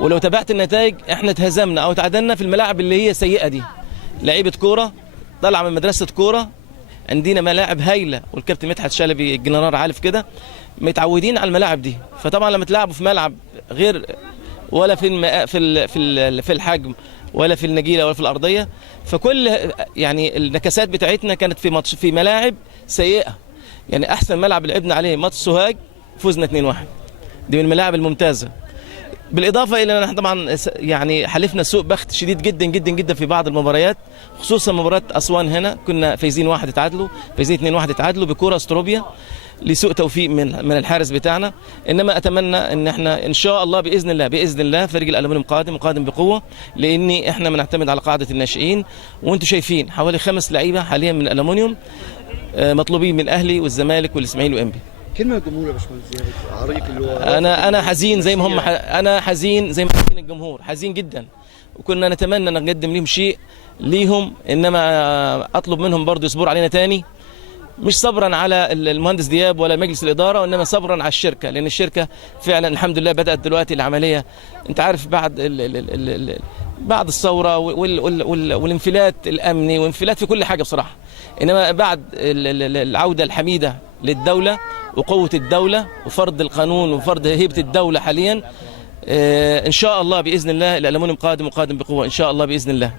ولو تابعت النتائج احنا اتهزمنا او تعادلنا في الملاعب اللي هي سيئه دي. لعيبه كوره طالعه من مدرسه كوره، عندنا ملاعب هايله، والكابتن مدحت شلبي الجنرال عارف كده، متعودين على الملاعب دي. فطبعا لما تلعبوا في ملعب غير ولا في الحجم ولا في النجيله ولا في الارضيه، فكل يعني النكسات بتاعتنا كانت في ماتش في ملاعب سيئه. يعني احسن ملعب لعبنا عليه ماتش سوهاج فوزنا 2-1، دي من الملاعب الممتازه. بالاضافه الى ان احنا طبعا يعني حلفنا سوء بخت شديد جدا جدا جدا في بعض المباريات، خصوصا مباراه اسوان. هنا كنا فايزين 1 اتعادلوا، فايزين 2-1 اتعادلوا بكره استروبيا لسوء توفيق من الحارس بتاعنا. انما اتمنى ان احنا ان شاء الله باذن الله فريق الالومنيوم قادم بقوه، لان احنا بنعتمد على قاعده الناشئين. وانتم شايفين حوالي 5 لعيبه حاليا من الالومنيوم مطلوبين من الاهلي والزمالك والاسماعيلي وانبي. كلمه للجمهور يا باشمهندس زياد عريق اللي هو انا حزين زي ما هم انا حزين زي ما حزين الجمهور، حزين جدا، وكنا نتمنى ان نقدم لهم شيء ليهم. انما اطلب منهم برضه يصبروا علينا تاني، مش صبرا على المهندس دياب ولا مجلس الاداره، وانما صبرا على الشركه، لان الشركه فعلا الحمد لله بدات دلوقتي العمليه. انت عارف بعد الثوره والانفلات الامني وانفلات في كل حاجه بصراحه، انما بعد العوده الحميده للدوله وقوه الدوله وفرض القانون وفرض هيبه الدوله حاليا، ان شاء الله باذن الله الالومنيوم قادم بقوه ان شاء الله باذن الله.